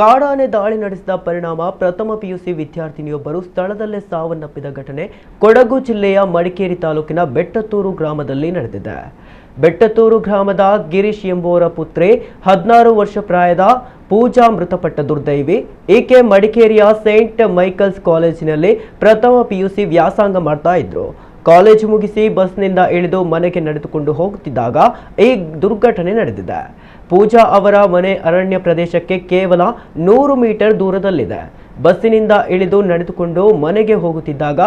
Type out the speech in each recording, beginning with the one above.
ಕಾಡಾನೆ ದಾಳಿ ನಡೆಸಿದ ಪರಿಣಾಮ ಪ್ರಥಮ ಪಿಯುಸಿ ವಿದ್ಯಾರ್ಥಿನಿಯೊಬ್ಬರು ಸ್ಥಳದಲ್ಲೇ ಸಾವನ್ನಪ್ಪಿದ ಘಟನೆ ಕೊಡಗು ಜಿಲ್ಲೆಯ ಮಡಿಕೇರಿ ತಾಲೂಕಿನ ಬೆಟ್ಟತ್ತೂರು ಗ್ರಾಮದಲ್ಲಿ ನಡೆದಿದೆ. ಬೆಟ್ಟತ್ತೂರು ಗ್ರಾಮದ ಗಿರೀಶ್ ಎಂಬುವರ ಪುತ್ರಿ 16 ವರ್ಷ ಪ್ರಾಯದ ಪೂಜಾ ಮೃತಪಟ್ಟ ದುರ್ದೈವಿ. ಈಕೆ ಮಡಿಕೇರಿಯ ಸೇಂಟ್ ಮೈಕಲ್ಸ್ ಕಾಲೇಜಿನಲ್ಲಿ ಪ್ರಥಮ ಪಿಯುಸಿ ವ್ಯಾಸಂಗ ಮಾಡ್ತಾ ಇದ್ರು. ಕಾಲೇಜು ಮುಗಿಸಿ ಬಸ್ನಿಂದ ಇಳಿದು ಮನೆಗೆ ನಡೆದುಕೊಂಡು ಹೋಗುತ್ತಿದ್ದಾಗ ಈ ದುರ್ಘಟನೆ ನಡೆದಿದೆ. ಪೂಜಾ ಅವರ ಮನೆ ಅರಣ್ಯ ಪ್ರದೇಶಕ್ಕೆ ಕೇವಲ 100 ಮೀಟರ್ ದೂರದಲ್ಲಿದೆ. ಬಸ್ಸಿನಿಂದ ಇಳಿದು ನಡೆದುಕೊಂಡು ಮನೆಗೆ ಹೋಗುತ್ತಿದ್ದಾಗ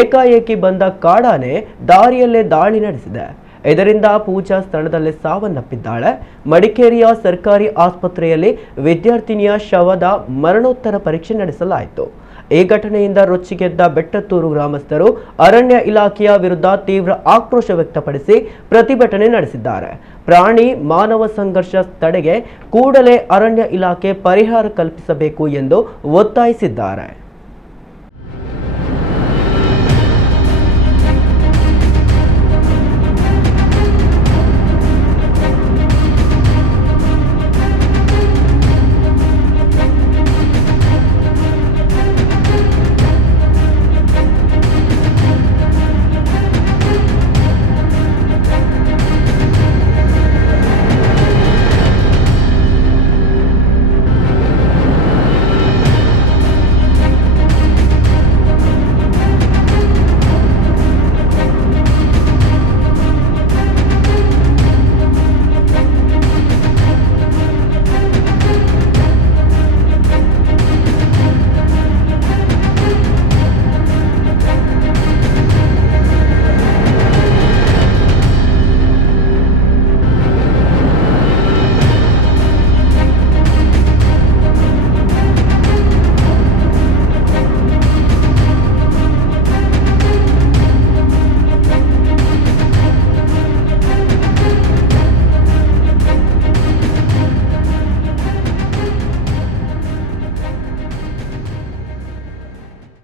ಏಕಾಏಕಿ ಬಂದ ಕಾಡಾನೆ ದಾರಿಯಲ್ಲೇ ದಾಳಿ ನಡೆಸಿದೆ. ಇದರಿಂದ ಪೂಜಾ ಸ್ಥಳದಲ್ಲೇ ಸಾವನ್ನಪ್ಪಿದ್ದಾಳೆ. ಮಡಿಕೇರಿಯ ಸರ್ಕಾರಿ ಆಸ್ಪತ್ರೆಯಲ್ಲಿ ವಿದ್ಯಾರ್ಥಿನಿಯ ಶವದ ಮರಣೋತ್ತರ ಪರೀಕ್ಷೆ ನಡೆಸಲಾಯಿತು. ಈ ಘಟನೆಯಿಂದ ರೊಚ್ಚಿಗೆದ್ದ ಬೆಟ್ಟತ್ತೂರು ಗ್ರಾಮಸ್ಥರು ಅರಣ್ಯ ಇಲಾಖೆಯ ವಿರುದ್ಧ ತೀವ್ರ ಆಕ್ರೋಶ ವ್ಯಕ್ತಪಡಿಸಿ ಪ್ರತಿಭಟನೆ ನಡೆಸಿದ್ದಾರೆ. ಪ್ರಾಣಿ ಮಾನವ ಸಂಘರ್ಷ ತಡೆಗೆ ಕೂಡಲೇ ಅರಣ್ಯ ಇಲಾಖೆ ಪರಿಹಾರ ಕಲ್ಪಿಸಬೇಕು ಎಂದು ಒತ್ತಾಯಿಸಿದ್ದಾರೆ.